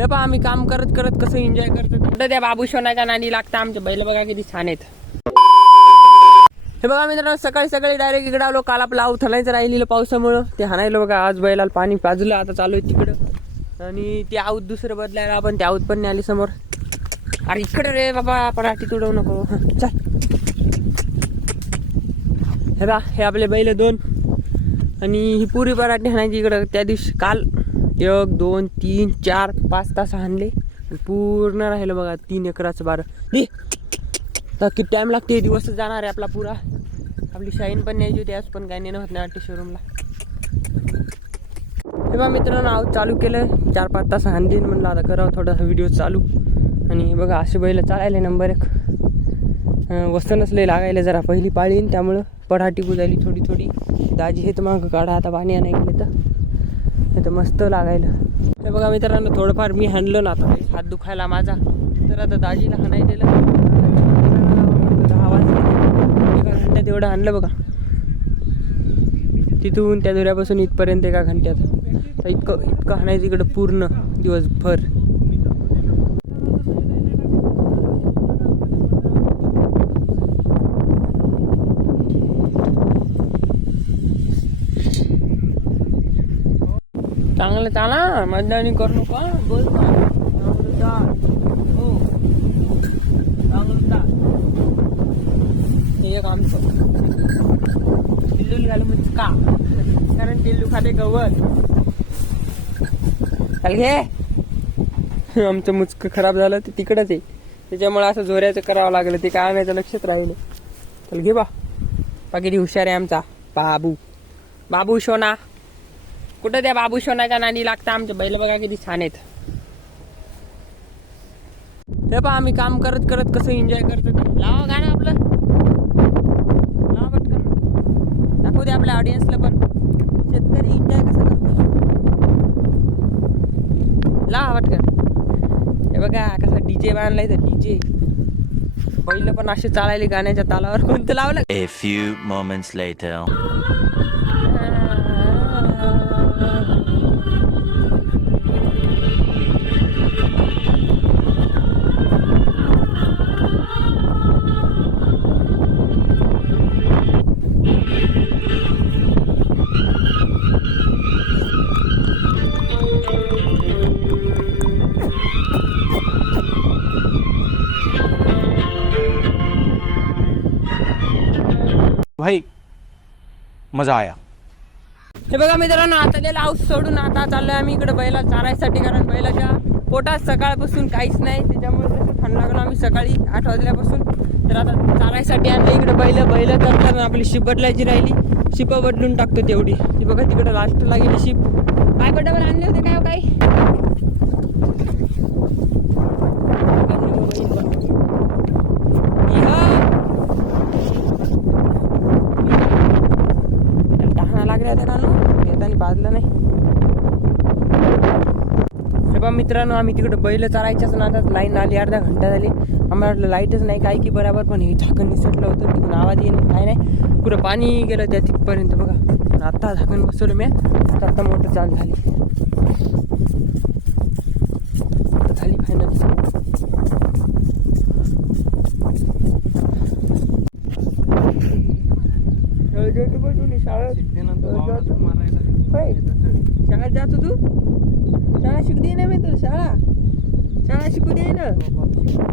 हे पहा आम्ही काम करत करत कसं एन्जॉय करतो. कुठं त्या बाबू शोनाच्या नादी लागतं. आमचे बैल बघा किती छान आहेत. हे बघा मित्रांनो सकाळी सकाळी डायरेक्ट इकडे आलो. काल आपलं आऊत हलायचं राहिलेलं पावसामुळं ते हाणायला बघा. आज बैलाला पाणी पाजलं. आता चालू आहे तिकडं आणि ते आऊत दुसरं बदलायला आपण ते आऊत पण नाही आली समोर. अरे इकडे रे बाबा पराठी तुडवू नको. चल हे बा हे आपले बैल 2 आणि ही पुरी पराठी हाणायची इकडं. त्या दिवशी काल 1 2 3 4 5 तास हाणले पूर्ण राहिलं बघा 3 एकराचं 12. तर किती टाइम लागते. दिवसच जाणार आहे आपला पुरा. आपली शाईन पण न्यायची होती आज पण काही नेणं होत नाही वाटतं शोरूमला. तेव्हा मित्रांनो आऊत चालू केलं. 4-5 तास हाणलीन म्हणलं आता करावं थोडासा व्हिडिओ चालू. आणि बघा असे बैल चालायले नंबर 1. वस्त नसले लागायला जरा पहिली पाळीन त्यामुळं पराठी बुजायली थोडी थोडी. दाजी हे तर मागं काढा आता पाणी आणाय गेले तर मस्त लागायला. हे बघा मित्रांनो थोडंफार मी हाणलं ना. आता हात दुखायला माझा तर आता दाजीला हाणाय दिलं. 10 वाजले. एका घंट्यात एवढं हाणलं बघा. तिथून त्या धुऱ्यापासून इथपर्यंत एका घंट्यात. तर इतकं हाणायचं इकडं पूर्ण दिवसभर. चांगलं चाला मजदानी करू नका. बोल हो चांगलं एक आमचं टिल्लू घालू म्हणजे का कारण टिल्लू खाते गवत. चाल घे. आमचं मुचकं खराब झालं ते तिकडंच आहे त्याच्यामुळे असं जोऱ्याचं करावं लागलं. ते काय आणायचं लक्षात राहिलं. चल घे बा. बाकी हुशार आहे आमचा बाबू शोना. कुठं त्या बाबू शोनाच्या नादी लागतं. आमचे बैल बघा किती छान आहेत. हे पहा आम्ही काम करत करत कसं एन्जॉय करतो. लावा गाणं आपलं. लावा पटकन दाखवू दे आपल्या ऑडियन्सला पण शेतकरी एन्जॉय कसं करतो. लावा पटकन. हे बघा कसा डीजे बांधलाय तर डीजे. बैल पण असे चालायले गाण्याच्या तालावर. कोणतं लावलं. A few moments later. भाई मजा आया. हे बघा मित्रांनो आता लाऊस सोडून आता चाललोय आम्ही इकडे बैला चारायसाठी. कारण बैलाच्या पोटात सकाळपासून काहीच नाही त्याच्यामुळे तसं खाणं लागलो आम्ही सकाळी 8 वाजल्यापासून. तर आता चारायसाठी आणलं इकडे बैल तर आपली शिप बदलायची राहिली. शिप बदलून टाकतो तेवढी. ती बघा तिकडे लास्टला गेली शिप. काय बड्डावर आणले होते काय काही लागले होते का येताना पाजलं नाही. हे बा मित्रांनो आम्ही तिकडे बैल चारायच्याच नादात लाईन आली. अर्धा घंटा झाली. आम्हाला वाटलं लाईटच नाही काय की बरोबर. पण हे झाकण निसटलं होतं तिथून आवाज येईल काय नाही. पुरं पाणी गेलं त्या तिथपर्यंत बघा. आता झाकण बसवलं मी. आता मोटर चालू झाली. आता झाली फायनल. शाळेत जातो तू. शाळा शिकू दे ना मी तू. शाळा शिकू दे ना.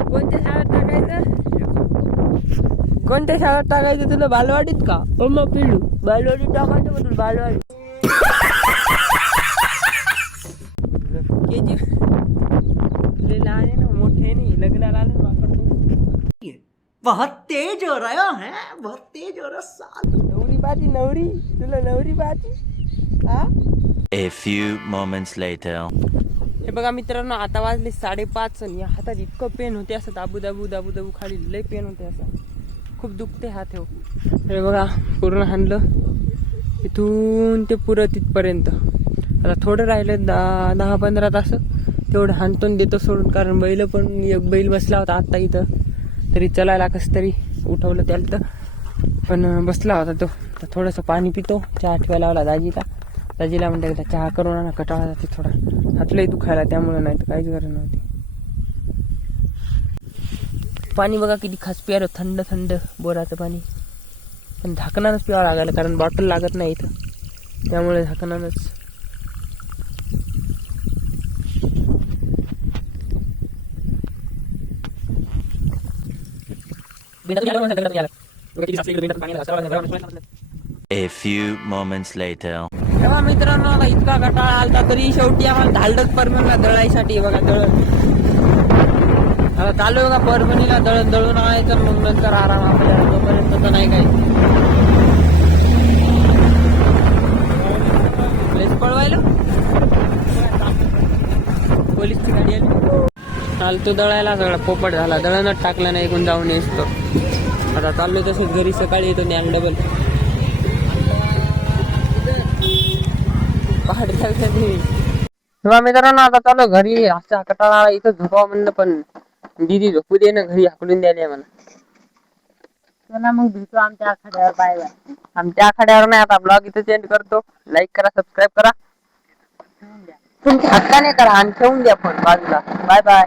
कोणत्या शाळेत टाकायचं. कोणत्या शाळेत टाकायचं तुला. बालवाडीत का मग पिल्लू बालवाडीत टाकायचं मग तुला बालवाडी. KG लहान आहे ना मोठे नाही. लग्नाला आलं वापरतो. बहुत तेज हो रहा है. बहुत तेज हो रहा. नवरी बाजी नवरी तुला नवरी बाजी. A few moments later. हे बघा मित्रांनो आता वाजले 5:30 आणि या हातात इतकं पेन होते. असं दाबू खाली लय पेन होते. असं खूप दुखते हात. हे बघा पूर्ण हाणलं इथून ते पुरं तिथपर्यंत. आता थोडं राहिलं 10-15 तास तेवढं हाणतो देतो सोडून. कारण बैल पण एक बैल बसला होता आत्ता इथं. तरी चलायला कसं तरी उठवलं त्याला तर पण बसला होता तो. तर थोडंसं पाणी पितो. चहा ठेवायला लावला दाजीला. ताजीला म्हणते एकदा चहा करून आणा, कटाळा जाते थोडा, हातलंही दुखायला, त्यामुळे नाही तर काहीच गरज नव्हती. पाणी बघा किती खास प्यार, थंड थंड बोराचं पाणी. पण झाकणानच प्यावं लागायला, कारण बॉटल लागत नाही इथं, त्यामुळे झाकणानच. A few moments later. तेव्हा मित्रांनो आता इतका कटाळा आलता तरी शेवटी आम्हाला धाडलंच परभणीला दळायसाठी. बघा दळण आता चालू आहे का परभणीला, दळण दळून आणायचं, मग नंतर आराम आपल्याला, तोपर्यंत तर नाही काही. पळवायला पोलीसची गाडी आली, चालतो दळायला, सगळा पोपट झाला, दळणच टाकला नाही, इकडून जाऊन येतो. आता चाललो तसंच घरी, सकाळी येतो न्यान डबल. तेव्हा मित्रांनो आता चालू घरी, असा कटाळा, इथं झोपावं म्हणलं पण दीदी झोपू दे ना, घरी हाकलून द्यायला मला. चला मग भेटू आमच्या आखाड्यावर. Bye bye. आमच्या आखाड्यावर नाही, आता ब्लॉग इथं चेंज करतो. लाईक करा, सबस्क्राईब करा, तुमच्या हक्काने करा आणि ठेवून द्या फोन बाजूला. Bye bye.